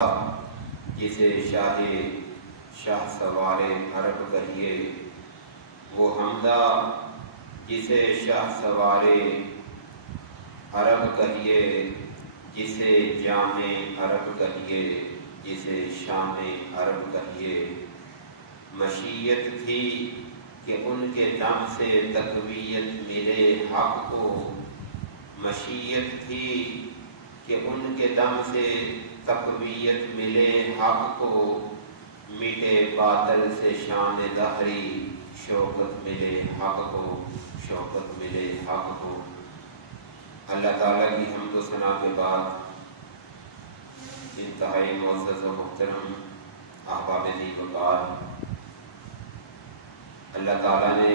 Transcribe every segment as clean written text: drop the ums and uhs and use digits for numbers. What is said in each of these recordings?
جسے شاہ سوار عرب کہیے، وہ حمزہ جسے شاہ سوار عرب کہیے، جسے جامع عرب کہیے، جسے شام عرب کہیے۔ مشیت تھی کہ ان کے دم سے تقویت ملے حق کو، مشیت تھی کہ ان کے دم سے تقویت ملے حق کو، مٹے باطل سے شان دہری، شوکت ملے حق کو، شوکت ملے حق کو۔ اللہ تعالیٰ کی حمد و ثنا کے بعد انتہائی معزز و محترم احباب ذی وقار، اللہ تعالیٰ نے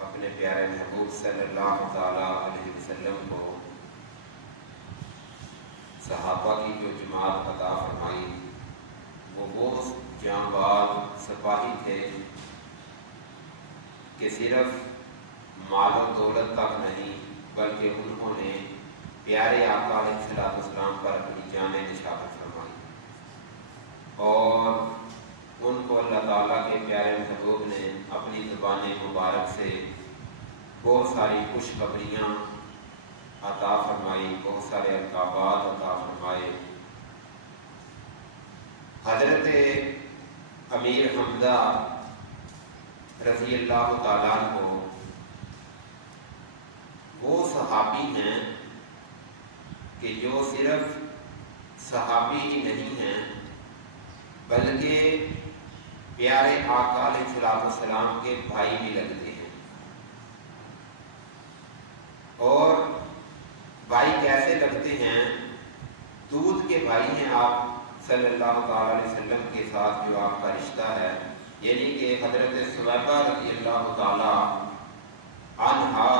اپنے پیارے محبوب صلی اللہ تعالیٰ علیہ وسلم کو صحابہ کی جو جماعت عطا فرمائی، وہ جانباز سپاہی تھے کہ صرف مال و دولت تک نہیں بلکہ انہوں نے پیارے آقا علیہ السلام پر اپنی جانیں نشاور فرمائی، اور ان کو اللہ تعالیٰ کے پیارے محبوب نے اپنی زبان مبارک سے بہت ساری خوشخبریاں عطا فرمائی، بہت سارے القابات عطا فرمائے۔ حضرت امیر حمزہ رضی اللہ تعالیٰ عنہ وہ صحابی ہیں کہ جو صرف صحابی ہی نہیں ہیں بلکہ پیارے آقا علیہ السلام کے بھائی بھی لگتے ہیں۔ اور بھائی کیسے لگتے ہیں؟ دودھ کے بھائی ہیں آپ صلی اللہ تعالیٰ علیہ وسلم کے ساتھ جو آپ کا رشتہ ہے، یعنی کہ حضرت ثویبہ رضی اللہ تعالیٰ عنہا،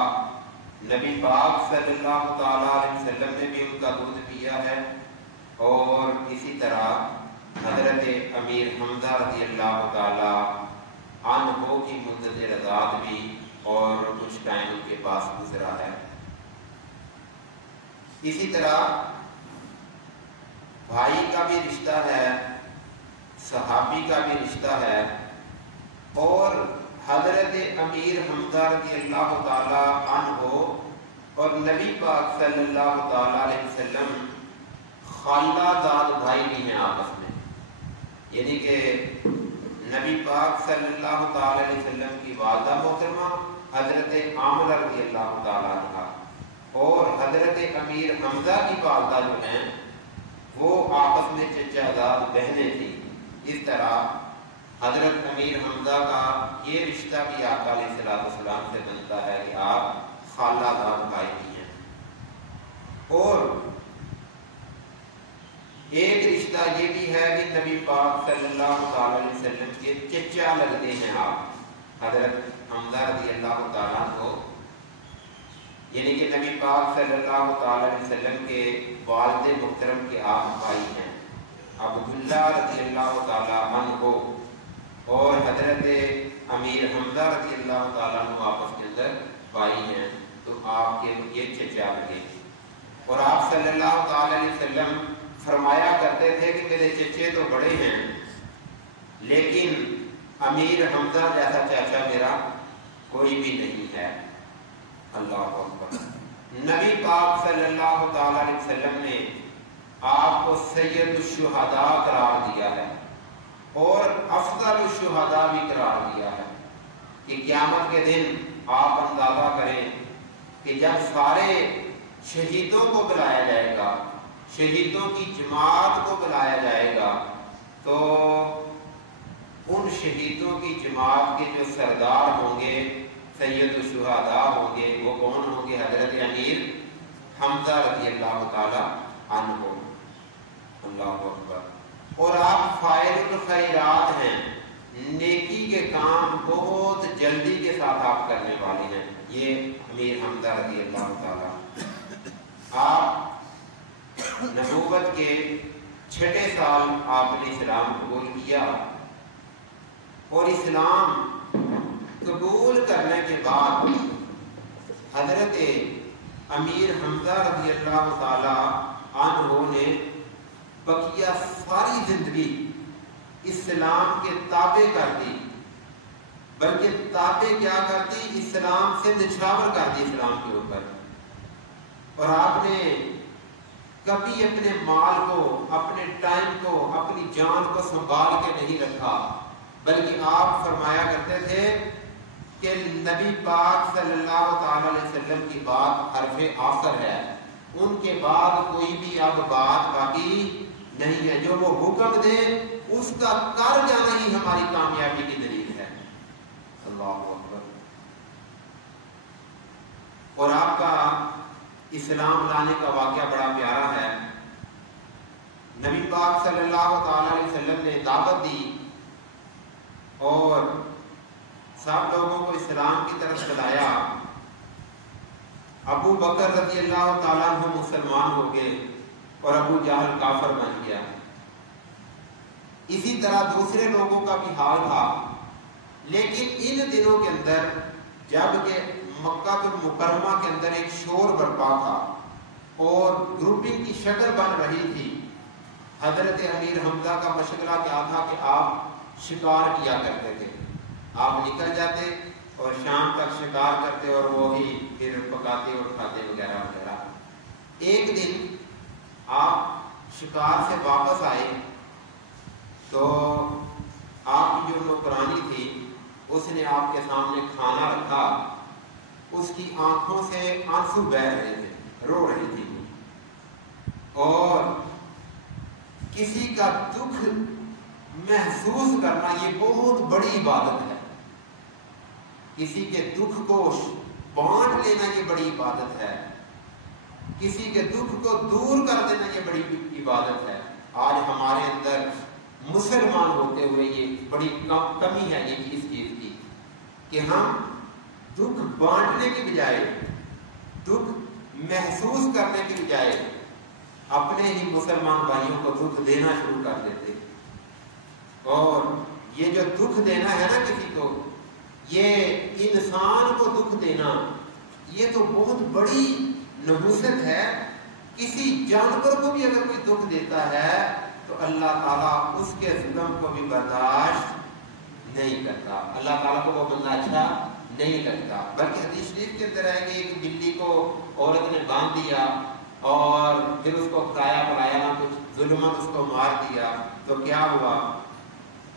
نبی پاک صلی اللہ تعالیٰ علیہ وسلم نے بھی ان کا دودھ پیا ہے، اور اسی طرح حضرت امیر حمزہ رضی اللہ تعالیٰ عنہ کی مدت رضاعت بھی اور کچھ ٹائم ان کے پاس گزرا ہے۔ اسی طرح بھائی کا بھی رشتہ ہے، صحابی کا بھی رشتہ ہے، اور حضرت امیر حمزہ رضی اللہ تعالیٰ عنہ اور نبی پاک صلی اللہ تعالیٰ علیہ وسلم خالہ زاد بھائی بھی ہیں آپس میں، یعنی کہ نبی پاک صلی اللہ تعالیٰ علیہ وسلم کی والدہ محترمہ حضرت آمنہ رضی اللہ تعالیٰ عنہ اور حضرت امیر حمزہ کی والدہ جو ہیں وہ آپس میں چچا زاد بہنیں تھیں۔ اس طرح حضرت امیر حمزہ کا یہ رشتہ بھی آقا علیہ السلام سے بنتا ہے کہ آپ خالہ زاد بھائی بھی ہیں۔ اور ایک رشتہ یہ بھی ہے کہ نبی پاک صلی اللہ تعالیٰ علیہ وسلم کے چچا لگتے ہیں آپ حضرت حمزہ رضی اللہ تعالیٰ کو، یعنی کہ نبی پاک صلی اللہ تعالیٰ علیہ وسلم کے والد محترم کے آپ بھائی ہیں، عبداللہ رضی اللہ تعالیٰ عنہ اور حضرت امیر حمزہ رضی اللہ تعالیٰ عنہ آپس کے اندر بھائی ہیں، تو آپ کے یہ چچا لگے۔ اور آپ صلی اللہ تعالیٰ علیہ وسلم فرمایا کرتے تھے کہ میرے چچے تو بڑے ہیں لیکن امیر حمزہ جیسا چاچا میرا کوئی بھی نہیں ہے۔ اللہ اکبر۔ نبی پاک صلی اللہ تعالیٰ علیہ وسلم نے آپ کو سید الشہداء قرار دیا ہے اور افضل الشہداء بھی قرار دیا ہے کہ قیامت کے دن آپ اندازہ کریں کہ جب سارے شہیدوں کو بلایا جائے گا، شہیدوں کی جماعت کو بلایا جائے گا، تو ان شہیدوں کی جماعت کے جو سردار ہوں گے، سید الشہداء ہوں گے، وہ کون ہوں گے؟ حضرت امیر حمزہ رضی اللہ تعالیٰ عنہ۔ اللہ اکبر۔ اور آپ فاعل الخیرات ہیں، نیکی کے کام بہت جلدی کے ساتھ آپ کرنے والے ہیں، یہ امیر حمزہ رضی اللہ تعالیٰ۔ آپ نبوت کے 6 سال آپ نے اسلام قبول کیا، اور اسلام قبول کرنے کے بعد حضرت امیر حمزہ رضی اللہ تعالی عنہ نے بقیہ ساری زندگی اسلام کے تابع کر دی، بلکہ تابع کیا کرتی، اسلام سے نچھاور کر دی اسلام کے اوپر. اور آپ نے کبھی اپنے مال کو، اپنے ٹائم کو، اپنی جان کو سنبھال کے نہیں رکھا، بلکہ آپ فرمایا کرتے تھے کہ نبی پاک صلی اللہ تعالی علیہ وسلم کی بات حرف آخر ہے، ان کے بعد کوئی بھی اب بات باقی نہیں ہے. جو وہ حکم دے اس کا کر جانا ہی ہماری کامیابی کی دلیل ہے. اللہ اکبر. اور آپ کا اسلام لانے کا واقعہ بڑا پیارا ہے. نبی پاک صلی اللہ تعالی علیہ وسلم نے دعوت دی اور سب لوگوں کو اسلام کی طرف چلایا. ابو بکر رضی اللہ تعالیٰ عنہ مسلمان ہو گئے اور ابو جہل کافر بن گیا. اسی طرح دوسرے لوگوں کا بھی حال تھا. لیکن ان دنوں کے اندر جب کہ مکہ المکرمہ کے اندر ایک شور برپا تھا اور گروپنگ کی شکل بن رہی تھی، حضرت امیر حمزہ کا مشغلہ کیا تھا کہ آپ شکار کیا کرتے تھے. آپ نکل جاتے اور شام تک شکار کرتے اور وہی پھر پکاتے اور کھاتے وغیرہ وغیرہ. ایک دن آپ شکار سے واپس آئے تو آپ کی جو نوکرانی تھی اس نے آپ کے سامنے کھانا رکھا. اس کی آنکھوں سے آنسو بہہ رہے تھے، رو رہی تھی. اور کسی کا دکھ محسوس کرنا یہ بہت بڑی عبادت ہے. کسی کے دکھ کو بانٹ لینا یہ بڑی عبادت ہے. کسی کے دکھ کو دور کر دینا یہ بڑی عبادت ہے. آج ہمارے اندر مسلمان ہوتے ہوئے یہ بڑی کمی ہے یہ اس چیز کی کہ ہم دکھ بانٹنے کی بجائے، دکھ محسوس کرنے کی بجائے اپنے ہی مسلمان بھائیوں کو دکھ دینا شروع کر دیتے. اور یہ جو دکھ دینا ہے نا کسی کو، یہ انسان کو دکھ دینا یہ تو بہت بڑی نحوست ہے. کسی جانور کو بھی اگر کوئی دکھ دیتا ہے تو اللہ تعالیٰ اس کے ظلم کو بھی برداشت نہیں کرتا. اللہ تعالیٰ کو وہ بندہ اچھا نہیں لگتا. بلکہ حدیث شریف کے اندر ہے کہ ایک بلی کو عورت نے باندھ دیا اور پھر اس کو کھلایا پلایا نہ کچھ، ظلمن اس کو مار دیا. تو کیا ہوا،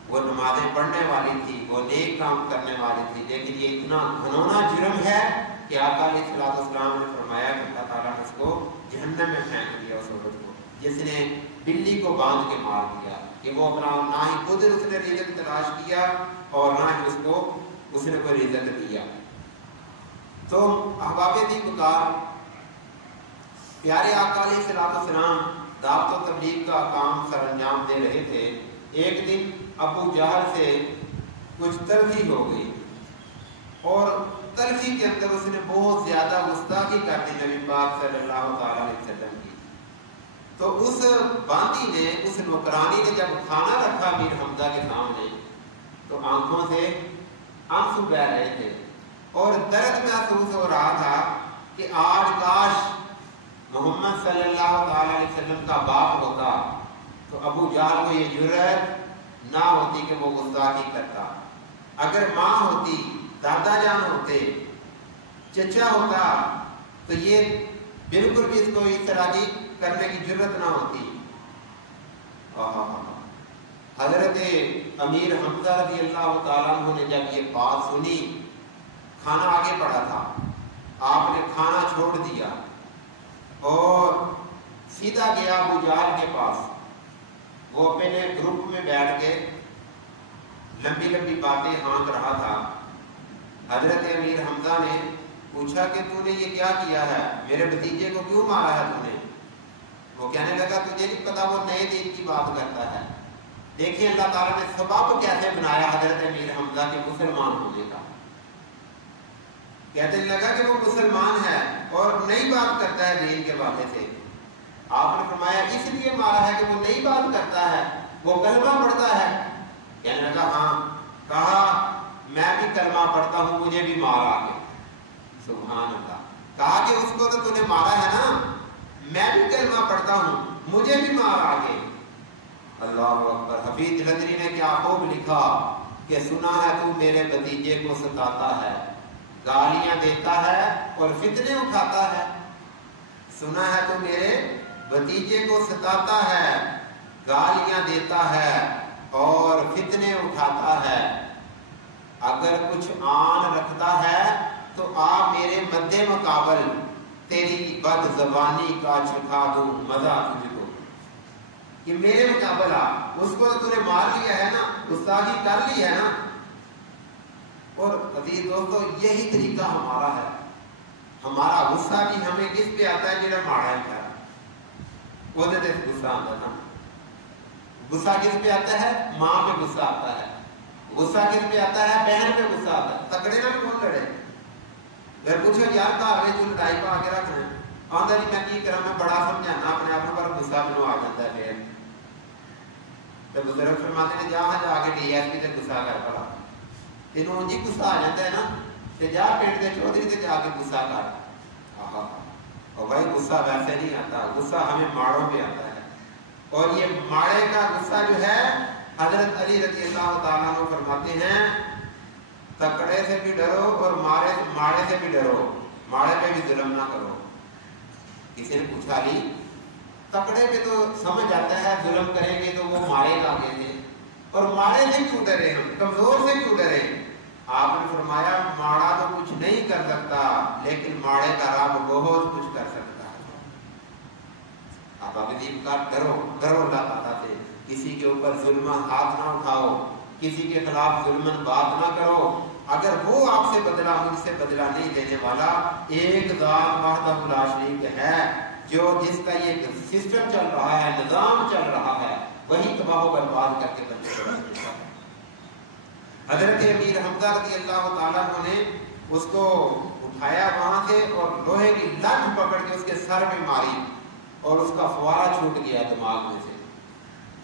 وہ نمازیں پڑھنے والی تھی، وہ نیک کام کرنے والی تھی، لیکن یہ اتنا گھنونا جرم ہے کہ آقا علیہ الصلوۃ والسلام نے فرمایا کہ اللہ تعالیٰ نے اس کو جہنم میں پھینک دیا. اس عورت کو جس نے بلی کو باندھ کے مار دیا کہ وہ اپنا نہ ہی خود اس نے رزق تلاش کیا اور نہ ہی اس نے کوئی رزق دیا. تو احباب دین بکار، پیارے آقا علیہ الصلوۃ والسلام دعوت و تبلیغ کا کام سر انجام دے رہے تھے. ایک دن ابو جہل سے کچھ تلخی ہو گئی اور تلخی کے اندر اس نے بہت زیادہ گستاخی کر دی نبی پاک صلی اللہ تعالی علیہ وسلم کی. تو اس باندی نے، اس نوکرانی نے جب کھانا رکھا امیر حمزہ کے سامنے تو آنکھوں سے آنسو بہ رہے تھے اور درد محسوس ہو رہا تھا کہ آج کاش محمد صلی اللہ تعالی علیہ وسلم کا باپ ہوتا تو ابو جہل کو یہ جرأت نہ ہوتی کہ وہ گستاخی کرتا. اگر ماں ہوتی، دادا جان ہوتے، چچا ہوتا تو یہ بالکل بھی اس کو اس طرح کی کرنے کی جرأت نہ ہوتی. حضرت امیر حمزہ رضی اللہ تعالیٰ عنہ نے جب یہ بات سنی، کھانا آگے پڑا تھا، آپ نے کھانا چھوڑ دیا اور سیدھا گیا ابو جہل کے پاس. وہ اپنے گروپ میں بیٹھ کے لمبی لمبی باتیں ہانک رہا تھا. حضرت امیر حمزہ نے پوچھا کہ تو نے یہ کیا کیا ہے، میرے بھتیجے کو کیوں مارا ہے تو نے؟ وہ کہنے لگا تجھے نہیں پتا وہ نئے دین کی بات کرتا ہے. دیکھیں اللہ تعالیٰ نے سبب کیسے بنایا حضرت امیر حمزہ کے مسلمان ہونے کا. کہتے لگا کہ وہ مسلمان ہے اور نئی بات کرتا ہے دین کے واقعے سے. آپ نے فرمایا اس لیے مارا ہے کہ وہ نئی بات کرتا ہے، وہ کلمہ پڑھتا ہے. کہنے لگا ہاں. کہا میں بھی کلمہ پڑھتا ہوں، مجھے بھی مار آ گیا. سبحان اللہ. کہا کہ اس کو تو نے مارا ہے نا، میں بھی کلمہ پڑھتا ہوں، مجھے بھی مار آ گئے. حفیظ جلندری نے کیا خوب لکھا کہ سنا ہے تو میرے بھتیجے کو ستاتا ہے، گالیاں دیتا ہے اور فتنے اٹھاتا ہے۔ سنا ہے تو میرے بھتیجے کو ستاتا ہے، گالیاں دیتا ہے اور فتنے اٹھاتا ہے۔ اگر کچھ آن رکھتا ہے تو آپ میرے مد مقابل تیری بد زبانی کا چکھا دوں مزہ تجھ کو، کہ میرے مقابل اس کو تو نے مار لیا ہے نا، گستاخی کر لی ہے نا۔ اور عزیز دوستو یہی طریقہ ہمارا ہے، ہمارا غصہ بھی ہمیں کس پہ آتا ہے؟ جڑا ماڑا ہے وہ دے غصہ آتا نا۔ غصہ کس پہ آتا ہے؟ ماں پہ غصہ آتا ہے۔ غصہ کس پہ آتا ہے؟ بہن پہ غصہ آتا ہے۔ تکڑے نہ کون لڑے؟ اگر پوچھو یار گھر میں تو لڑائی پا کے رکھ رہے آدھا جی میں کی کرا، میں بڑا سمجھانا اپنے آپ پر، غصہ مینوں آ جاتا ہے پھر۔ تو بزرگ فرماتے ہیں جہاں جا کے ڈی ایس پی تے غصہ کر پڑا، تینوں جی غصہ آ جاتا ہے نا، تے جا پنڈ دے چودھری تے جا کے غصہ کر۔ اور بھائی غصہ ویسے نہیں آتا، غصہ ہمیں ماڑوں پہ آتا ہے۔ اور یہ ماڑے کا غصہ جو ہے، حضرت علی رضی اللہ تعالیٰ عنہ فرماتے ہیں تکڑے سے بھی ڈرو اور ماڑے سے بھی ڈرو، ماڑے پہ بھی ظلم نہ کرو۔ کسی نے پوچھا علی تکڑے پہ تو سمجھ آتا ہے ظلم کریں گے تو وہ ماڑے کا آگے تھے، اور ماڑے سے کیوں ڈرے، ہم کمزور سے کیوں ڈرے؟ آپ نے فرمایا ماڑا تو کچھ نہیں کر سکتا لیکن ماڑے کا رب بہت کچھ کر سکتا ہے۔ آپ عظیم کا ڈرو اللہ تعالیٰ سے، کسی کے اوپر ظلم ہاتھ نہ اٹھاؤ، کسی کے خلاف ظلم بات نہ کرو۔ اگر وہ آپ سے بدلہ مجھ سے بدلہ نہیں دینے والا، ایک ذات وحدہ لا شریک ہے جو جس کا یہ سسٹم چل رہا ہے، نظام چل رہا ہے، وہی تباہ و برباد کر کے بندے کو رکھ دیتا ہے۔ حضرت امیر حمزہ رضی اللہ تعالیٰ عنہ نے اس کو اٹھایا وہاں سے اور لوہے کی لٹ پکڑ کے اس کے سر میں ماری اور اس کا فوارہ چھوٹ گیا دماغ میں سے۔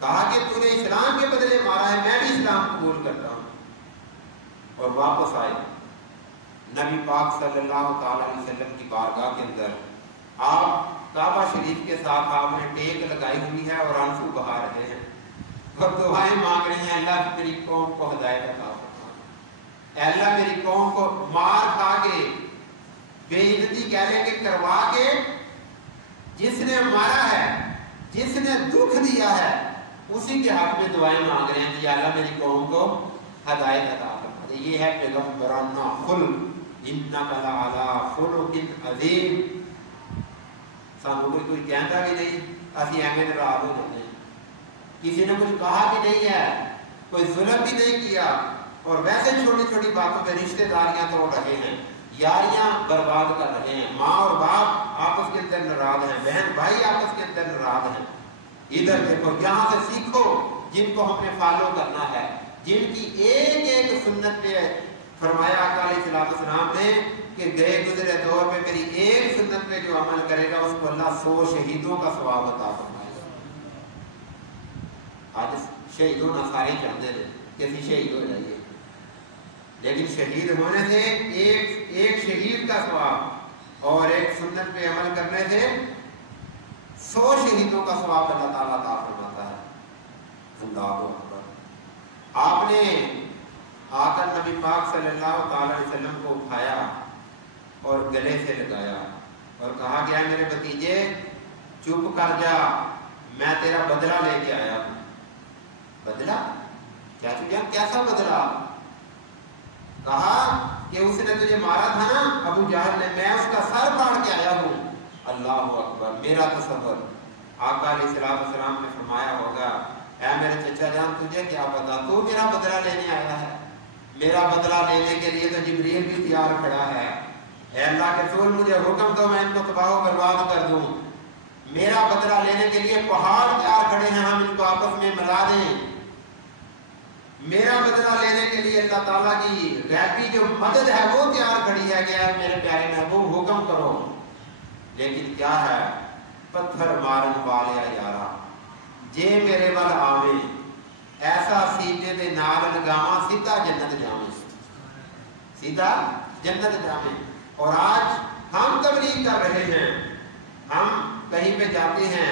کہا کہ تو نے اسلام کے بدلے مارا ہے، میں بھی اسلام قبول کرتا ہوں۔ اور واپس آئے نبی پاک صلی اللہ تعالی علیہ وسلم کی بارگاہ کے اندر، آپ کعبہ شریف کے ساتھ آپ نے ٹیک لگائی ہوئی ہے اور آنسو بہا رہے ہیں اور دعائیں مانگ رہے ہیں، اللہ میری قوم کو ہدایت عطا فرما، اے اللہ میری قوم کو مار کھا کے بے عزتی کہہ لیں کہ کروا کے جس نے مارا ہے، جس نے دکھ دیا ہے، اسی کے حق میں دعائیں مانگ رہے ہیں کہ اللہ میری قوم کو ہدایت عطا فرما۔ یہ ہے پیغمبرانہ خلق، انک لعلی خلق عظیم۔ سانو کوئی کہتا بھی نہیں، اسی ایویں ناراض ہو جاتے ہیں۔ کسی نے کچھ کہا بھی نہیں ہے، کوئی ظلم بھی نہیں کیا، اور ویسے چھوٹی چھوٹی باتوں پہ رشتہ داریاں توڑ رہے ہیں، یاریاں برباد کر رہے ہیں، ماں اور باپ آپس کے اندر ناراض ہیں، بہن بھائی آپس کے اندر ناراض ہیں۔ ادھر دیکھو، یہاں سے سیکھو جن کو ہم نے فالو کرنا ہے، جن کی ایک ایک سنت پہ فرمایا آقا علیہ السلام نے کہ گئے گزرے دور میں میری ایک سنت پہ جو عمل کرے گا اس کو اللہ 100 شہیدوں کا ثواب عطا فرمائے گا۔ آج شہید ہونا سارے چاہتے ہیں کہ اسی شہید ہو جائیے، لیکن شہید ہونے سے ایک شہید کا ثواب اور ایک سنت پہ عمل کرنے سے 100 شہیدوں کا ثواب اللہ تعالیٰ عطا فرماتا ہے۔ اللہ اکبر۔ آپ نے آ کر نبی پاک صلی اللہ تعالی علیہ وسلم کو اٹھایا اور گلے سے لگایا اور کہا کہ اے میرے بھتیجے چپ کر جا، میں تیرا بدلہ لے کے آیا ہوں۔ بدلہ؟ کیا تجھے کیسا بدلہ؟ کہا کہ اس نے تجھے مارا تھا نا ابو جہل نے، میں اس کا سر پاڑ کے آیا ہوں۔ اللہ اکبر۔ میرا تصور، آقا علیہ السلام نے فرمایا ہوگا اے میرے چچا جان تجھے کیا پتا، تو میرا بدلہ لینے آیا ہے؟ میرا بدلہ لینے کے لیے تو جبریل بھی تیار کھڑا ہے۔ اے اللہ کے رسول مجھے حکم دو میں ان کو تباہ و برباد کر دوں۔ میرا بدلہ لینے کے لیے پہاڑ تیار کھڑے ہیں، ہم ان کو آپس میں ملا دیں۔ میرا بدلہ لینے کے لیے اللہ تعالیٰ کی غیبی جو مدد ہے وہ تیار کھڑی ہے کہ اے میرے پیارے محبوب حکم کرو۔ لیکن کیا ہے؟ پتھر مارن والے یارا جے میرے ول آوے، ایسا سینے دے نال لگاواں سیدھا جنت جاویں، سیدھا جنت جاویں۔ اور آج ہم تبلیغ کر رہے ہیں، ہم کہیں پہ جاتے ہیں،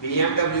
BMW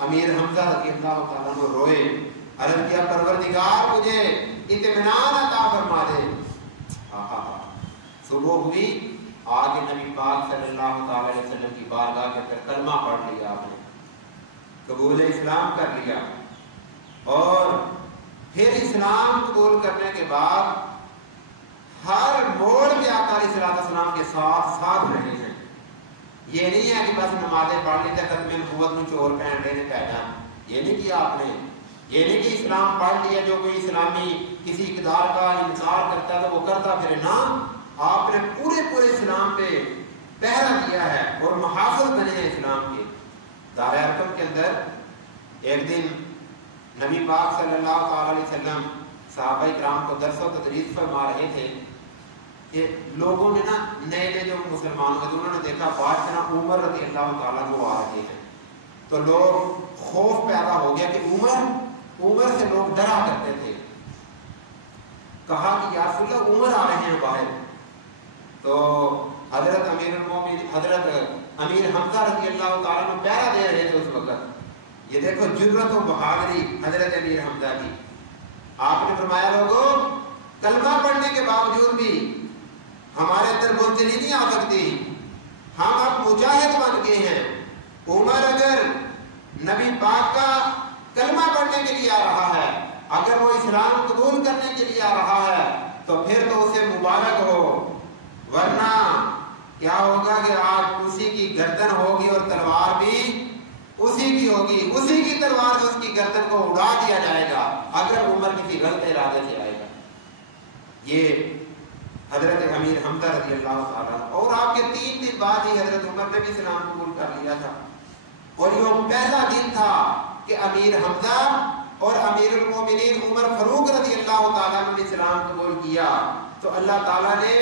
امیر حمزہ رضی اللہ تعالیٰ عنہ روئے، عرض کیا پروردگار مجھے اطمینان عطا فرما دے۔ صبح ہوئی، آگے نبی پاک صلی اللہ تعالی علیہ وسلم کی بارگاہ کے اندر کلمہ پڑھ لیا، آپ نے قبول اسلام کر لیا، اور پھر اسلام قبول کرنے کے بعد ہر موڑ پہ آقا علیہ السلام کے ساتھ رہے ہیں۔ یہ نہیں ہے کہ بس نمازیں پڑھ لی تھے ختم نبوت میں چور پہن لینے پہنا، یہ نہیں کیا آپ نے، یہ نہیں کہ اسلام پڑھ لیا جو کوئی اسلامی کسی اقدار کا انکار کرتا تو وہ کرتا پھرے، نہ، آپ نے پورے اسلام پہ پہرا دیا ہے اور محافظ بنے ہیں اسلام کے۔ دار ارقم کے اندر ایک دن نبی پاک صلی اللہ تعالی علیہ وسلم صحابہ کرام کو درس و تدریس فرما رہے تھے کہ لوگوں نے نا نئے جو مسلمان ہوئے انہوں نے دیکھا بادشاہ عمر رضی اللہ تعالیٰ وہ آ رہے ہیں، تو لوگ خوف پیدا ہو گیا کہ عمر سے لوگ ڈرا کرتے تھے۔ کہا کہ یا رسول اللہ عمر آ رہے ہیں باہر، تو حضرت امیر المومنین حضرت امیر حمزہ رضی اللہ تعالیٰ عنہ پہرا دے رہے تھے اس وقت۔ یہ دیکھو جرت و بہادری حضرت امیر حمزہ کی۔ آپ نے فرمایا لوگوں کلمہ پڑھنے کے باوجود بھی ہمارے اندر بزدلی نہیں آ سکتی، ہم اب مجاہد بن گئے ہیں۔ عمر اگر نبی پاک کا کلمہ پڑھنے کے لیے آ رہا ہے، اگر وہ اسلام قبول کرنے کے لیے آ رہا ہے تو پھر تو اسے مبارک ہو، ورنہ کیا ہوگا کہ آج اسی کی گردن ہوگی اور تلوار بھی اسی کی ہوگی، اسی کی تلوار سے اس کی گردن کو اڑا دیا جائے گا اگر عمر کسی غلط ارادے سے آئے گا۔ یہ حضرت امیر حمزہ رضی اللہ تعالیٰ، اور آپ کے 3 دن بعد ہی حضرت عمر نے بھی اسلام قبول کر لیا تھا، اور یہ پہلا دن تھا کہ امیر حمزہ اور امیر المومنین عمر فاروق رضی اللہ تعالیٰ نے اسلام قبول کیا، تو اللہ تعالیٰ نے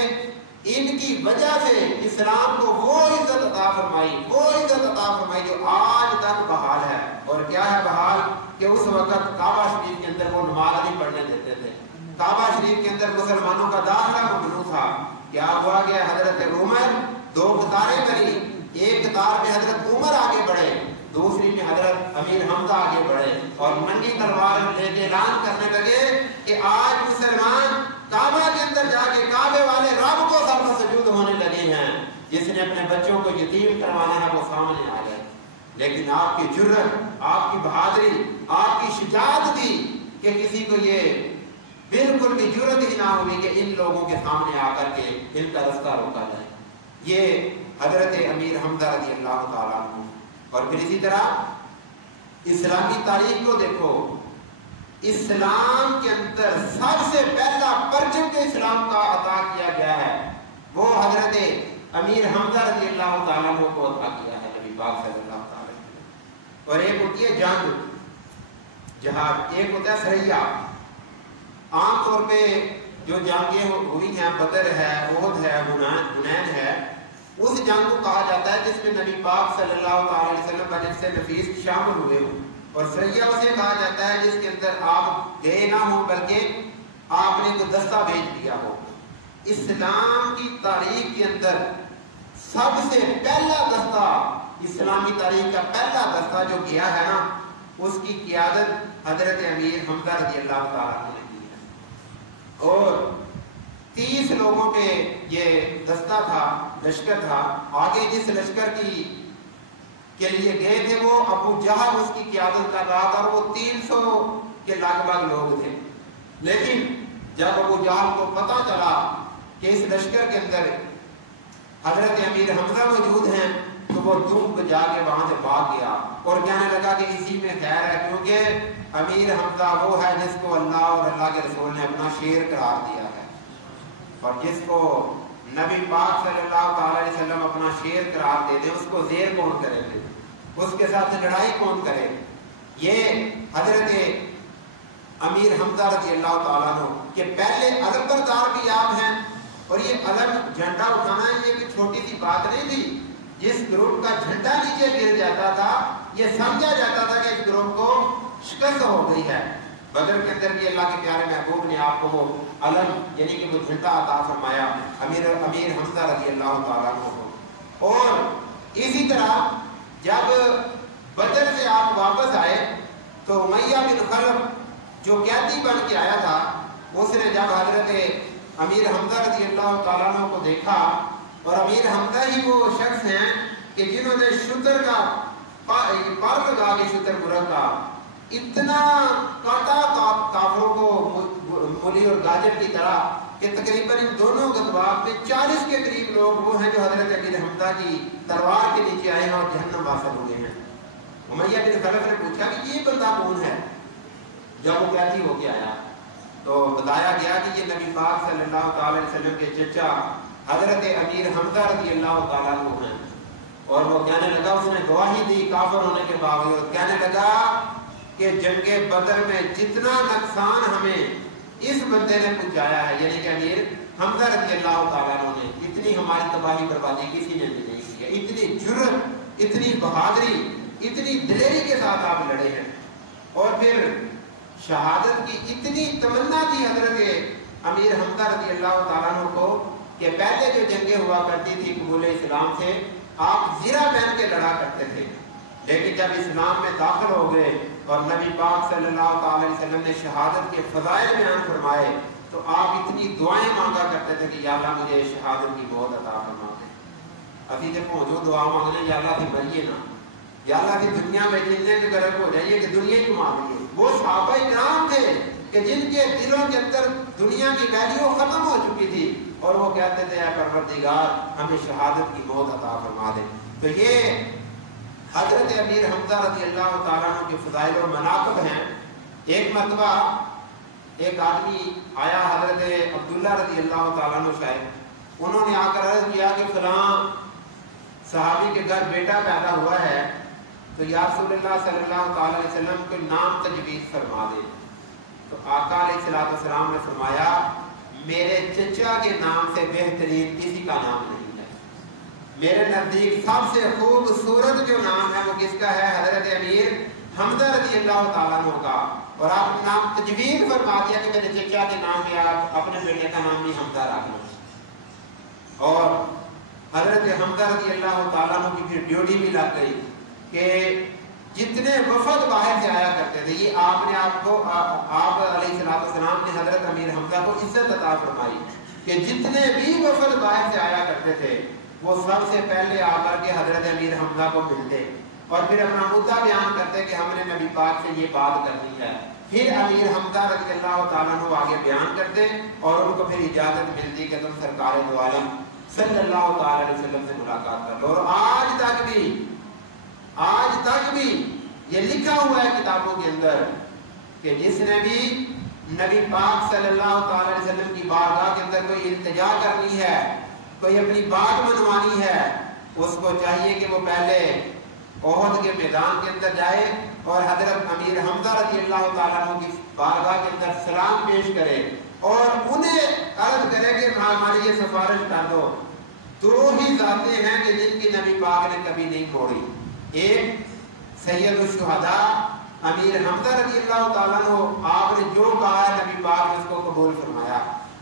ان کی وجہ سے اسلام کو وہ عزت عطا فرمائی جو آج تک بحال ہے۔ اور کیا ہے بحال؟ کہ اس وقت کعبہ شریف کے اندر وہ نماز نہیں پڑھنے دیتے تھے، کعبہ شریف کے اندر مسلمانوں کا داخلہ ممنوع تھا۔ کیا ہوا کہ حضرت عمر 2 قطاریں بنی، ایک قطار میں حضرت عمر آگے بڑھے، دوسری میں حضرت امیر حمزہ آگے بڑھے، اور منڈی تلوار لے کے اعلان کرنے لگے کہ آج مسلمان کعبہ کے اندر جا کے کعبے والے رب کو سر سجود ہونے لگے ہیں، جس نے اپنے بچوں کو یتیم کروانا ہے وہ سامنے آ گئے۔ لیکن آپ کی جرت، آپ کی بہادری، آپ کی شجاعت تھی کہ کسی کو یہ بالکل بھی جرت ہی نہ ہوئی کہ ان لوگوں کے سامنے آ کر کے ان کا رستہ روکا جائے۔ یہ حضرت امیر حمزہ رضی اللہ تعالیٰ عنہ۔ اور پھر اسی طرح اسلامی تاریخ کو دیکھو، اسلام کے اندر سب سے پہلا پرچم جو اسلام کا عطا کیا گیا ہے وہ حضرت امیر حمزہ رضی اللہ تعالیٰ عنہ کو عطا کیا ہے نبی پاک صلی اللہ تعالیٰ عنہ۔ اور ایک ہوتی ہے جنگ جہاد، ایک ہوتا ہے سریہ۔ عام طور پہ جو جنگیں ہوئی ہیں بدر ہے، احد ہے، حنین ہے، اس جنگ کو کہا جاتا ہے جس میں نبی پاک صلی اللہ تعالی علیہ وسلم بجٹ سے نفیس شامل ہوئے ہوں، اور سریہ اسے کہا جاتا ہے جس کے اندر آپ گئے نہ ہوں بلکہ آپ نے کوئی دستہ بھیج دیا ہو۔ اسلام کی تاریخ کے اندر سب سے پہلا دستہ، اسلامی تاریخ کا پہلا دستہ جو گیا ہے نا، اس کی قیادت حضرت امیر حمزہ رضی اللہ تعالیٰ عنہ نے کی ہے، اور 30 لوگوں پہ یہ دستہ تھا، لشکر تھا۔ آگے جس لشکر کے لیے گئے تھے وہ ابو جہل اس کی قیادت کر رہا تھا، اور وہ 300 کے لگ بھگ لوگ تھے۔ لیکن جب ابو جہل کو پتہ چلا کہ اس لشکر کے اندر حضرت امیر حمزہ موجود ہیں تو وہ دم جا کے وہاں سے بھاگ گیا اور کہنے لگا کہ اسی میں خیر ہے، کیونکہ امیر حمزہ وہ ہے جس کو اللہ اور اللہ کے رسول نے اپنا شیر قرار دیا ہے، اور جس کو نبی پاک صلی اللہ تعالی علیہ وسلم اپنا شیر قرار دے دے اس کو زیر کون کرے گے، اس کے ساتھ لڑائی کون کرے۔ یہ حضرت امیر حمزہ رضی اللہ تعالیٰ عنہ کہ پہلے علم بردار بھی آپ ہیں، اور یہ علم جھنڈا اٹھانا یہ کوئی چھوٹی سی بات نہیں تھی۔ جس گروپ کا جھنڈا نیچے گر جاتا تھا یہ سمجھا جاتا تھا کہ اس گروپ کو شکست ہو گئی ہے۔ بدر کے اندر بھی اللہ کے پیارے محبوب نے آپ کو وہ علم یعنی کہ وہ جھنڈا عطا فرمایا امیر حمزہ رضی اللہ تعالیٰ عنہ کو۔ اور اسی طرح جب بدر سے آپ واپس آئے تو امیہ بن خلف جو قیدی بن کے آیا تھا اس نے جب حضرت امیر حمزہ رضی اللہ تعالیٰ عنہ کو دیکھا، اور امیر حمزہ ہی وہ شخص ہیں کہ جنہوں نے شتر کا پر لگا کے شتر مرغ کا اتنا کاٹا کافروں کو مولی اور گاجر کی طرح کہ تقریباً ان دونوں غزوات میں 40 کے قریب لوگ وہ ہیں جو حضرت امیر حمزہ کی تلوار کے نیچے آئے ہیں اور جہنم واصل ہوئے ہیں۔ امیہ بن خلف نے پوچھا کہ یہ بندہ کون ہے؟ جب وہ قیدی ہو کے آیا تو بتایا گیا کہ یہ نبی پاک صلی اللہ تعالی وسلم کے چچا حضرت امیر حمزہ رضی اللہ تعالیٰ عنہ ہیں۔ اور وہ کہنے لگا، اس نے گواہی دی کافر ہونے کے باوجود، کہنے لگا کہ جنگ بدر میں جتنا نقصان ہمیں اس بندے نے پہنچایا ہے، یعنی کہ امیر حمزہ رضی اللہ تعالیٰ عنہ نے، اتنی ہماری تباہی بربادی کسی نے بھی نہیں کی ہے۔ اتنی جرأت، اتنی بہادری، اتنی دلیری کے ساتھ آپ لڑے ہیں، اور پھر شہادت کی اتنی تمنا تھی حضرت امیر حمزہ رضی اللہ تعالیٰ عنہ کو کہ پہلے جو جنگیں ہوا کرتی تھی قبول اسلام سے آپ زرہ پہن کے لڑا کرتے تھے، لیکن جب اسلام میں داخل ہو گئے اور نبی پاک صلی اللہ تعالی وسلم نے شہادت کے فضائل بیان فرمائے تو آپ اتنی دعائیں مانگا کرتے تھے کہ یا اللہ مجھے شہادت کی موت عطا فرما دے۔ ابھی دیکھو جو دعا مانگنے یا اللہ سے مریے نا، یا اللہ کی دنیا میں جننے کے غرق ہو جائیے کہ دنیا ہی کما لیے۔ وہ صحابہ کرام تھے کہ جن کے دلوں کے اندر دنیا کی ویلیو ختم ہو چکی تھی، اور وہ کہتے تھے اے پروردگار ہمیں شہادت کی موت عطا فرما دے۔ تو یہ حضرت امیر حمزہ رضی اللہ تعالیٰ عنہ کے فضائل و مناقب ہیں۔ ایک مرتبہ ایک آدمی آیا حضرت عبداللہ رضی اللہ تعالیٰ عنہ شاید، انہوں نے آ کر عرض کیا کہ فلاں صحابی کے گھر بیٹا پیدا ہوا ہے تو یا رسول اللہ صلی اللہ تعالی علیہ وسلم کو نام تجویز فرما دے۔ تو آقا علیہ السلام نے فرمایا میرے چچا کے نام سے بہترین کسی کا نام نہیں ہے، میرے نزدیک سب سے خوبصورت جو نام ہے وہ کس کا ہے؟ حضرت امیر حمزہ رضی اللہ تعالیٰ عنہ کا۔ اور آپ نے نام تجویز فرما دیا کہ میرے چچا کے نام میں آپ اپنے بیٹے کا نام بھی حمزہ رکھ لو۔ اور حضرت حمزہ رضی اللہ تعالیٰ عنہ کی پھر ڈیوٹی بھی لگ گئی کہ جتنے وفد باہر سے آیا کرتے تھے، یہ آپ نے آپ علیہ السلام نے حضرت امیر حمزہ کو عزت عطا فرمائی کہ جتنے بھی وفد باہر سے آیا کرتے تھے وہ سب سے پہلے آ کر کے حضرت امیر حمزہ کو ملتے اور پھر اپنا مدعا بیان کرتے کہ ہم نے نبی پاک سے یہ بات کرنی ہے۔ پھر امیر حمزہ رضی اللہ تعالیٰ عنہ آگے بیان کرتے اور ان کو پھر اجازت ملتی کہ تم سرکار دو عالم صلی اللہ تعالی علیہ وسلم سے ملاقات کر لو۔ اور آج تک بھی یہ لکھا ہوا ہے کتابوں کے اندر کہ جس نے بھی نبی پاک صلی اللہ تعالی علیہ وسلم کی بارگاہ کے اندر کوئی التجا کرنی ہے، کوئی اپنی بات منوانی ہے، اس کو چاہیے کہ وہ پہلے احد کے میدان کے اندر جائے اور حضرت امیر حمزہ رضی اللہ تعالیٰ عنہ کی بارگاہ کے اندر سلام پیش کرے اور انہیں عرض کرے کہ ہماری یہ سفارش کر دو۔ دو ہی ذاتیں ہیں کہ جن کی نبی پاک نے کبھی نہیں موڑی، ایک سید الشہداء امیر حمزہ رضی اللہ تعالیٰ عنہ، آپ نے جو کہا ہے نبی پاک نے اس کو قبول فرمایا،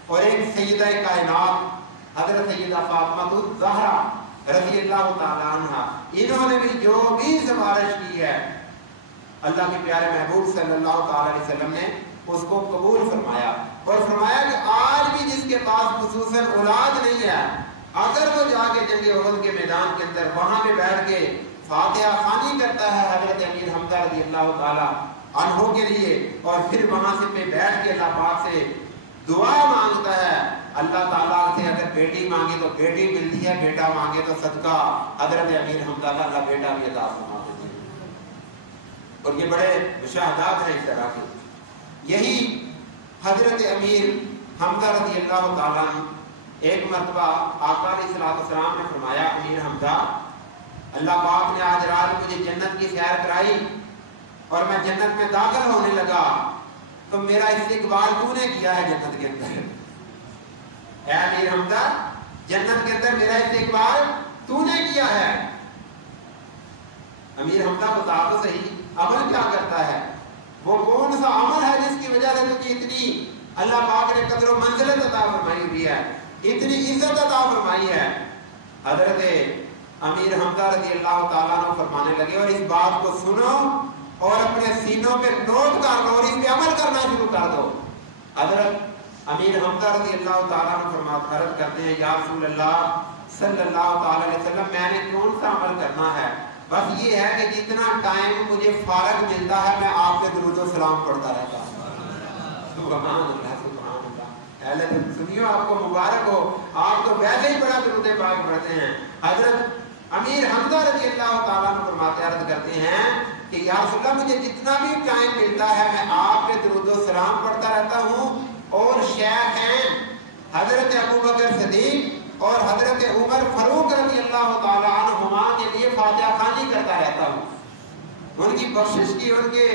اور ایک سیدہ کائنات حضرت سیدہ فاطمہ الزہرا رضی اللہ تعالیٰ عنہ، انہوں نے بھی جو بھی سفارش کی ہے اللہ کے پیارے محبوب صلی اللہ تعالی علیہ وسلم نے اس کو قبول فرمایا، اور فرمایا کہ آج بھی جس کے پاس خصوصاً اولاد نہیں ہے، اگر وہ جا کے جنگ احد کے میدان کے اندر وہاں پہ بیٹھ کے فاتحہ خوانی کرتا ہے حضرت امیر حمزہ رضی اللہ تعالیٰ عنہ کے لیے، اور پھر وہاں سے پہ بیٹھ کے اللہ پاک سے دعا مانگتا ہے، اللہ تعالیٰ سے اگر بیٹی مانگے تو بیٹی ملتی ہے، بیٹا مانگے تو صدقہ حضرت امیر حمزہ کا اللہ بیٹا بھی عطا فرما دیتے ہیں۔ اور یہ بڑے مشاہدات ہیں اس طرح کے۔ یہی حضرت امیر حمزہ رضی اللہ تعالیٰ عنہ ایک مرتبہ آقا علیہ السلام نے فرمایا امیر حمزہ اللہ پاک نے آج رات مجھے جنت کی سیر کرائی اور میں جنت میں داخل ہونے لگا تو میرا استقبال تو نے کیا ہے جنت کے اندر، اے امیر حمزہ جنت کے اندر میرا استقبال تو نے کیا ہے۔ امیر حمزہ بتا تو صحیح عمل کیا کرتا ہے، وہ کون سا عمل ہے جس کی وجہ سے تجھے اتنی اللہ پاک نے قدر و منزلت عطا فرمائی ہوئی ہے، اتنی عزت عطا فرمائی ہے۔ حضرت امیر حمزہ رضی اللہ تعالیٰ عنہ فرمانے لگے اور اس بات کو سنو اور اپنے سینوں پہ نوٹ کر لو اور اس پہ عمل کرنا شروع کر دو۔ حضرت امیر حمزہ رضی اللہ تعالیٰ عنہ فرماتے عرض کرتے ہیں یا رسول اللہ صلی اللہ تعالیٰ علیہ وسلم میں نے کون سا عمل کرنا ہے، بس یہ ہے کہ جتنا ٹائم مجھے فارغ ملتا ہے میں آپ کے درود و سلام پڑھتا رہتا ہوں۔ سبحان اللہ سبحان اللہ، اہل سنیو آپ کو مبارک ہو، آپ تو ویسے ہی بڑا درود پاک پڑھتے ہیں۔ حضرت امیر حمزہ رضی اللہ تعالیٰ عنہ فرماتے عرض کرتے ہیں کہ یا رسول اللہ مجھے جتنا بھی ٹائم ملتا ہے میں آپ کے درود و سلام پڑھتا رہتا ہوں، اور شیخ ہیں حضرت ابوبکر صدیق اور حضرت عمر فاروق رضی اللہ تعالیٰ عنہما کے لیے فاتحہ خوانی کرتا رہتا ہوں، ان کی بخشش کی، ان کے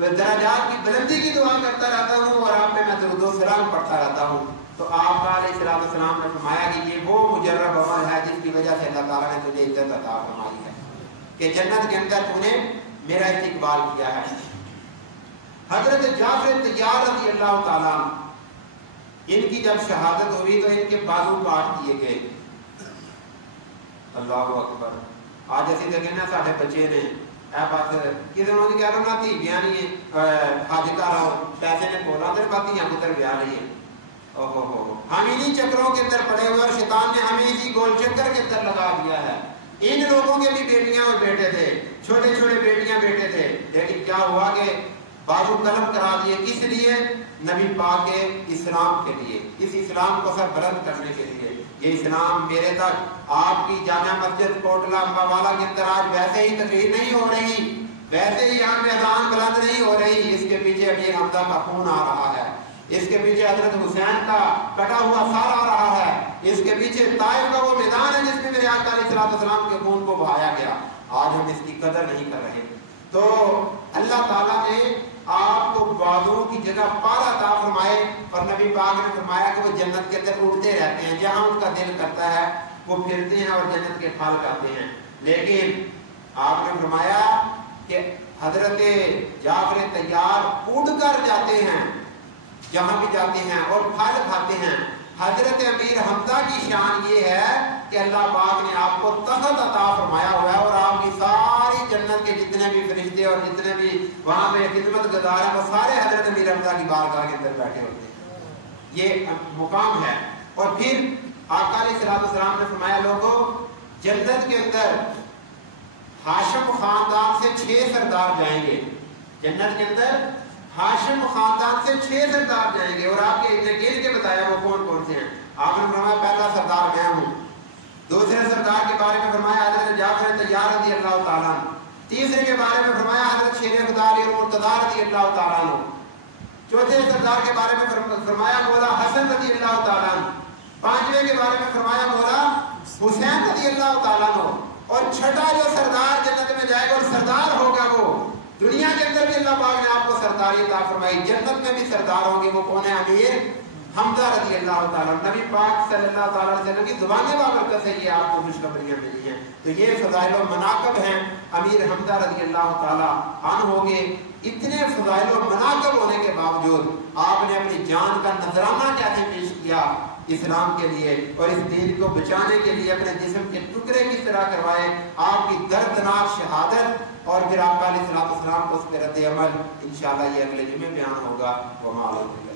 درجات کی بلندی کی دعا کرتا رہتا ہوں، اور آپ پہ میں درود و سلام پڑھتا رہتا ہوں۔ تو آپ کا علیہ الصلوۃ والسلام نے فرمایا کہ یہ وہ مجرب عمل ہے جس کی وجہ سے اللہ تعالیٰ نے تجھے عزت عطا فرمائی ہے کہ جنت کے اندر تو نے میرا استقبال کیا ہے۔ حضرت جعفر طیار رضی اللہ تعالیٰ عنہ، ان کی جب شہادت ہوئی تو ان کے بازو کاٹ دیے گئے۔ اللہ اکبر، آج ایسی دیکھیں نا ساڑھے بچے نے اے بات کسی انہوں نے کہہ رہا نا تھی بیاہ نہیں حاج کا رہو پیسے نے بولا تیرے باتیاں پتر بیاہ رہی ہے، اوہو ہو ہم انہی چکروں کے اندر پڑے ہوئے اور شیطان نے ہمیں اسی گول چکر کے اندر لگا دیا ہے۔ ان لوگوں کے بھی بیٹیاں اور بیٹے تھے، چھوٹے چھوٹے بیٹیاں بیٹے تھے، لیکن کیا ہوا کہ بازو قلم کرا دیے، کس لیے؟ نبی پاک کے اسلام کے لیے، اس اسلام کو سر بلند کرنے کے لیے۔ یہ اسلام میرے تک آپ کی جامع مسجد کوٹلہ امباوالا کے اندر آج ویسے ہی تقریر نہیں ہو رہی، ویسے ہی یہاں پہ اذان بلند نہیں ہو رہی، اس کے پیچھے امیر حمزہ کا خون آ رہا ہے، اس کے پیچھے حضرت حسین کا کٹا ہوا سار آ رہا ہے، اس کے پیچھے طائف کا وہ میدان ہے جس میں میرے آقا علیہ الصلوۃ والسلام کے خون کو بہایا گیا۔ آج ہم اس کی قدر نہیں کر رہے۔ تو اللہ تعالیٰ نے آپ کو بادوں کی جگہ پار عطا فرمائے، اور نبی پاک نے فرمایا کہ وہ جنت کے اندر اڑتے رہتے ہیں، جہاں ان کا دل کرتا ہے وہ پھرتے ہیں اور جنت کے پھل کھاتے ہیں۔ لیکن آپ نے فرمایا کہ حضرت جعفر طیار اڑ کر جاتے ہیں جہاں بھی جاتے ہیں اور پھل کھاتے ہیں۔ حضرت امیر حمزہ کی شان یہ ہے کہ اللہ پاک نے آپ کو تخت عطا فرمایا ہوا ہے، اور آپ کی ساری جنت کے جتنے بھی فرشتے اور جتنے بھی وہاں پہ خدمت گزار ہیں وہ سارے حضرت امیر حمزہ کی بارگاہ کے اندر بیٹھے ہوتے ہیں۔ یہ مقام ہے۔ اور پھر آقا علیہ الصلوۃ والسلام نے فرمایا لوگوں جنت کے اندر ہاشم خاندان سے 6 سردار جائیں گے، جنت کے اندر ہاشم خاندان سے 6 سردار جائیں گے، اور آپ کے اتنے گن کے بتایا وہ کون کون سے ہیں۔ آپ نے فرمایا پہلا سردار میں ہوں، دوسرے سردار کے بارے میں فرمایا حضرت جعفر طیار رضی اللہ تعالیٰ عنہ، تیسرے کے بارے میں فرمایا حضرت شیر خدا علی مرتضیٰ رضی اللہ تعالیٰ عنہ، چوتھے سردار کے بارے میں فرمایا مولا حسن رضی اللہ تعالیٰ عنہ، پانچویں کے بارے میں فرمایا مولا حسین رضی اللہ تعالیٰ عنہ، اور چھٹا جو سردار جنت میں جائے گا اور سردار ہوگا وہ دنیا کے اندر بھی اللہ پاک نے آپ کو سرداری عطا فرمائی، جنت میں بھی سردار ہوں گے، وہ کون ہے؟ امیر حمزہ رضی اللہ تعالیٰ۔ نبی پاک صلی اللہ تعالیٰ علیہ وسلم کی زبان بابرکت سے یہ آپ کو خوشخبریاں ملی ہیں۔ تو یہ فضائل و مناقب ہیں امیر حمزہ رضی اللہ تعالیٰ عنہ کے۔ اتنے فضائل و مناقب ہونے کے باوجود آپ نے اپنی جان کا نذرانہ کیسے پیش کیا اسلام کے لیے، اور اس دین کو بچانے کے لیے اپنے جسم کے ٹکڑے کس طرح کروائے، آپ کی دردناک شہادت، اور پھر آپ علیہ الصلوۃ والسلام کو اس پہ رد عمل انشاءاللہ یہ اگلے جمعے بیان ہوگا۔ وما علیکم۔